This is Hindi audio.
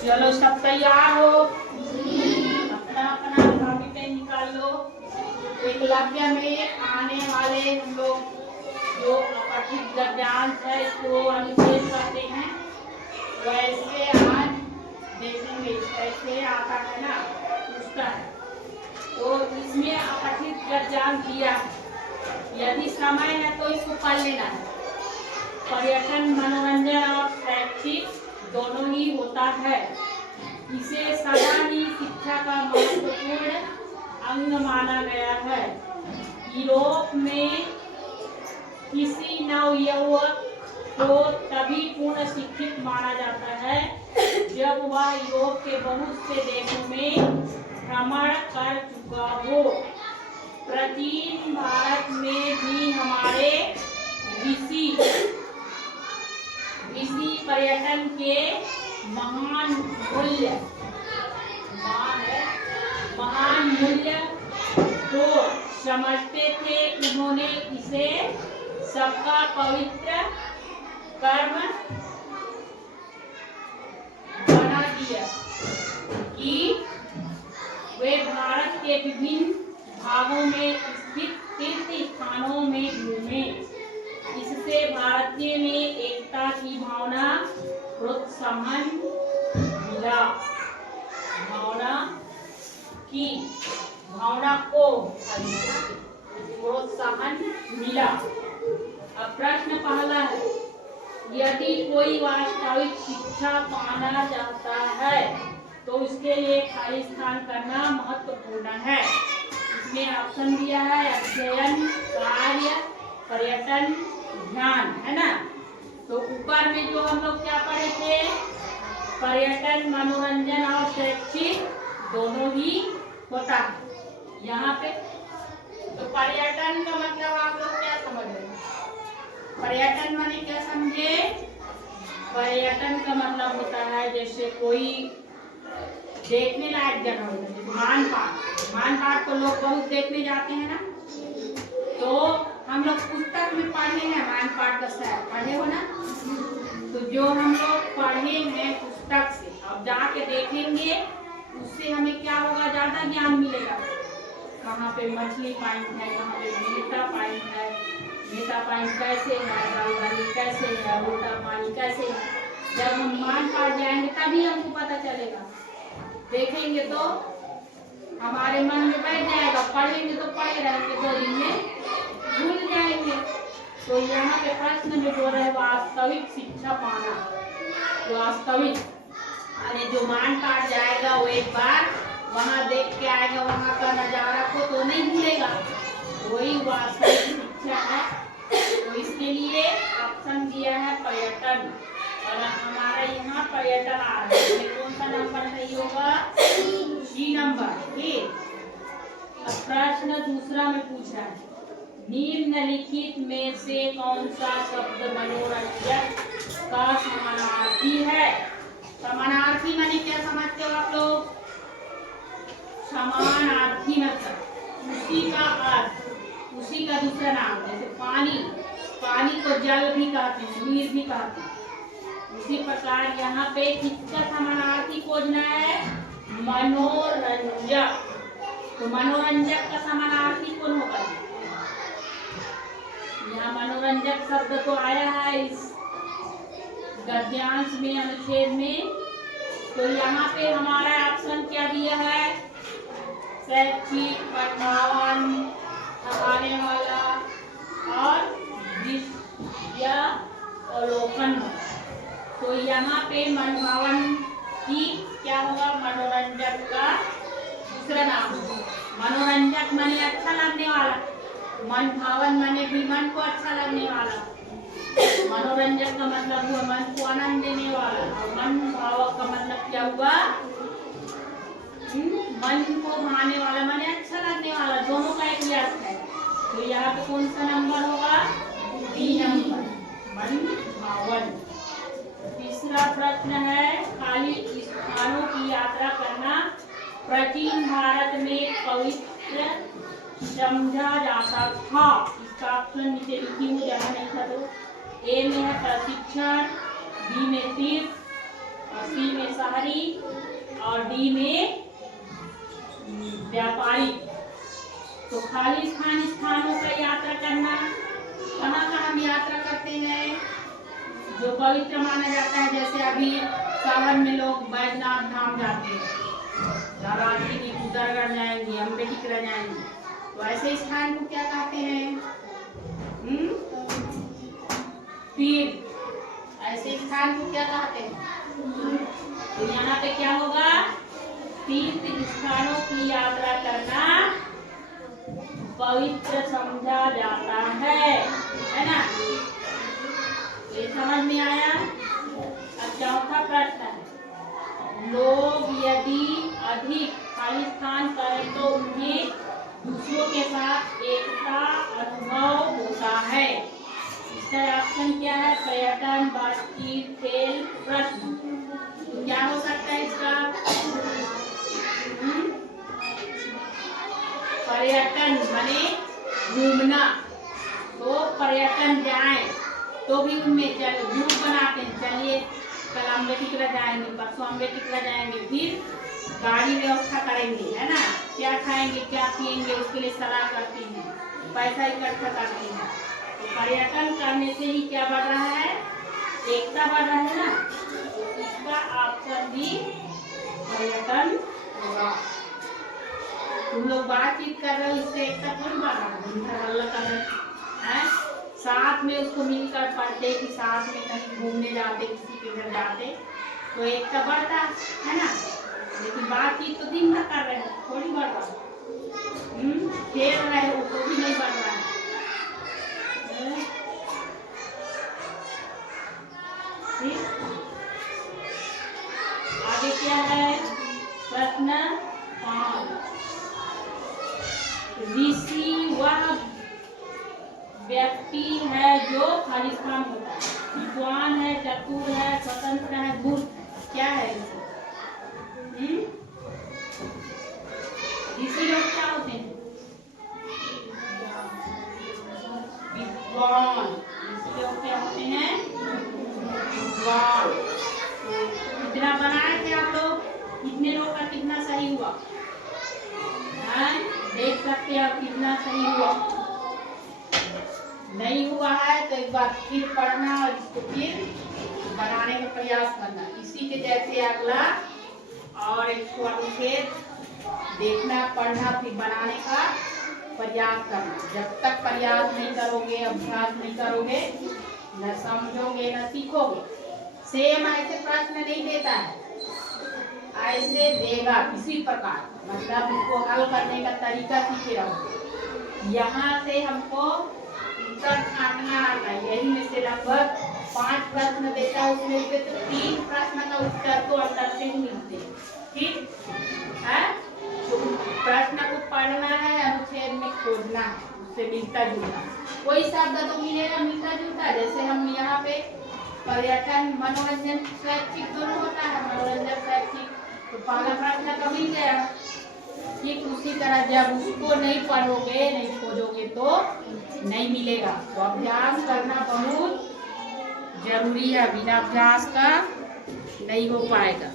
चलो सब तैयार हो, अपना अपना कॉपी पेन निकाल लो। एकलव्य में आने वाले हम लोग जो अपठित गद्यांश है इसको अनुच्छेद करते हैं, वैसे आज देखेंगे कैसे आता है ना, पूछता है। तो इसमें अपठित गद्यांश दिया है, यदि समय है तो इसको पढ़ लेना है। पर्यटन, मनोरंजन और शैक्षिक दोनों ही होता है। इसे सदा ही शिक्षा का महत्वपूर्ण अंग माना गया है। यूरोप में किसी नवयुवक को तभी पूर्ण शिक्षित माना जाता है जब वह यूरोप के बहुत से देशों में भ्रमण कर चुका हो। प्राचीन भारत में भी हमारे ऋषि पर्यटन के महान मूल्य को समझते थे। उन्होंने इसे सबका पवित्र कर्म बना दिया कि वे भारत के विभिन्न भागों में स्थित तीर्थ स्थानों में घूमे। इससे भारतीय में एकता की भावना प्रोत्साहन मिला। भावना को प्रोत्साहन मिला। अब प्रश्न पहला है, यदि कोई वास्तविक शिक्षा पाना चाहता है तो उसके लिए खाली स्थान करना महत्वपूर्ण है। इसमें ऑप्शन दिया है अध्ययन, कार्य, पर्यटन, ध्यान, है ना। तो ऊपर में जो हम लोग क्या पढ़े थे, पर्यटन, मनोरंजन और शैक्षिक दोनों ही होता है यहाँ पे। तो पर्यटन का मतलब आप लोग क्या समझ रहे हैं? पर्यटन माने क्या समझे? पर्यटन का मतलब होता है जैसे कोई देखने लायक जगह होती है, मानपाट तो लोग बहुत देखने जाते हैं ना। तो हम लोग पुस्तक में पढ़े हैं मानपाट का शहर, पढ़े हो ना। तो जो हम लोग पढ़े हैं पुस्तक से, अब जाके देखेंगे उससे हमें क्या होगा, ज्यादा ज्ञान मिलेगा। कहाँ पे मछली पॉइंट है, कहाँ पे मीठा पॉइंट है, मीठा पॉइंट कैसे है, दाल कैसे है, उल्टा पानी कैसे है। जब हम मानपाट जाएंगे तभी हमको पता चलेगा। देखेंगे तो हमारे मन में बैठ जाएगा, पढ़ेंगे तो पढ़े रहेंगे, 2 दिन में भूल जाएंगे। तो यहाँ पे प्रश्न में जो है वास्तविक शिक्षा पाना। वास्तविक अरे जो मानपाट जाएगा वो एक बार वहाँ देख के आएगा, वहाँ का नजारा को तो नहीं भूलेगा, वही वास्तविक शिक्षा है। तो इसके लिए ऑप्शन दिया है पर्यटन, और हमारा यहाँ पर्यटन आ रहा है। कौन सा नंबर सही होगा? C number. ठीक। अब प्रश्न दूसरा में पूछा है, निम्नलिखित में से कौन सा शब्द मनोरंजन का समानार्थी है? समानार्थी माने क्या समझते हो आप लोग? समानार्थी मतलब उसी का अर्थ, उसी का दूसरा नाम। जैसे पानी को जल भी कहते हैं, नीर भी कहते हैं। उसी प्रकार यहाँ पे किसका समानार्थी खोजना है? मनोरंजक। तो मनोरंजक का समानार्थी कौन होगा? यहाँ मनोरंजक शब्द तो आया है इस गद्यांश में, अनुच्छेद में। तो यहाँ पे हमारा ऑप्शन क्या दिया है? शैक्षिक, पठनावन, थकाने वाला और दृश्य अवलोकन। तो यहाँ पे मनभावन की क्या होगा? मनोरंजक का दूसरा नाम। मनोरंजक माने अच्छा लगने वाला, मन भावन माने भी मन को अच्छा लगने वाला। मनोरंजक का मतलब हुआ मन को आनंद देने वाला, और मन भावक का मतलब क्या हुआ? मन को भाने वाला माने अच्छा लगने वाला, दोनों का एक ही अर्थ है। तो यहाँ पे कौन सा नंबर होगा? 3 नंबर, मन भावन। तीसरा प्रश्न है, खाली स्थानों की यात्रा करना प्राचीन भारत में पवित्र समझा जाता था। इसका ऑप्शन नीचे लिखी हुई, जगह नहीं था तो। ए में है प्रशिक्षण, बी में तीर्थ, और सी में शहरी और डी में व्यापारिक। तो खाली स्थानों का यात्रा करना, कहाँ कहाँ हम यात्रा करते हैं जो पवित्र माना जाता है। जैसे अभी सावन में लोग बैजनाथ धाम जाते हैं, रात्रि की उतरगढ़ जाएंगे, अम्बे टिकरा जाएंगे। तो ऐसे स्थान को क्या कहते हैं? तीर्थ। ऐसे स्थान को क्या कहते हैं? तो यहाँ पे क्या होगा? तीर्थ स्थानों की यात्रा करना पवित्र समझा जाता है ना? ये समझ में आया? अब चौथा प्रश्न है, लोग यदि अधिक खाली स्थान करें तो उन्हें दूसरों के साथ एकता अनुभव होता है। इसका ऑप्शन क्या है? पर्यटन, बातचीत, खेल, प्रश्न। तो क्या हो सकता है इसका? पर्यटन माने घूमना। तो पर्यटन जाएं तो भी उनमें ग्रुप बनाते हैं, चलिए कल अम्बे टिकरा जाएंगे, परसों अम्बे टिकरा जाएंगे, फिर गाड़ी व्यवस्था करेंगे, है ना? क्या खाएंगे, क्या पिएंगे, उसके लिए सलाह करती हैं, पैसा इकट्ठा करती हैं। तो पर्यटन करने से ही क्या बढ़ रहा है? एकता बढ़ रहा है ना? तो इसका ऑप्शन भी पर्यटन होगा। तुम लोग बातचीत कर रहे हो, इससे एकता थोड़ी बढ़ रहा है, इधर हल्ला कर रहे हैं। साथ में उसको मिलकर पढ़ते कि साथ में कहीं घूमने जाते, किसी के घर जाते तो एकता बढ़ता है ना? लेकिन बातचीत तो दिन भर कर रहे हो, थोड़ी बढ़ रहा है। खेल रहे हो तो भी नहीं बढ़ रहा है। आगे क्या है? प्रश्न 5, ऋषि वह व्यक्ति है जो खाली स्थान होता है, विद्वान है, चतुर है, स्वतंत्र है, धूर्त है। क्या है ऋषि लोग क्या होते हैं? विद्वान। ऋषि लोग क्या होते हैं? विद्वान। कितना बनाए थे आप लोग? कितने लोग का कितना सही हुआ? देख सकते हैं आप कितना सही हुआ। नहीं हुआ है तो एक बार फिर पढ़ना और इसको फिर बनाने का प्रयास करना। इसी के जैसे अगला और एक अनुच्छेद देखना, पढ़ना, फिर बनाने का प्रयास करना। जब तक प्रयास नहीं करोगे, अभ्यास नहीं करोगे, न समझोगे न सीखोगे। सेम ऐसे प्रश्न नहीं देता है, ऐसे देगा किसी प्रकार, मतलब इसको हल करने का तरीका सीखे रहोगे। यहाँ से हमको उत्तर छांटना आता है। यही में से लगभग 5 प्रश्न देता है, उसमें से 3 प्रश्न का उत्तर तो अंदर से ही मिलते हैं। ठीक है? तो प्रश्न को पढ़ना है, अनुच्छेद में खोजना है, उससे मिलता जुलता कोई शब्द तो मिलेगा मिलता जुलता। जैसे हम यहाँ पे पर्यटन, मनोरंजन, शैक्षिक दोनों होता है, मनोरंजन शैक्षिक, तो पहला प्रश्न तो मिल गया। ठीक उसी तरह जब उसको नहीं पढ़ोगे, नहीं खोजोगे तो नहीं मिलेगा। तो अभ्यास करना बहुत जरूरी है, बिना अभ्यास का नहीं हो पाएगा।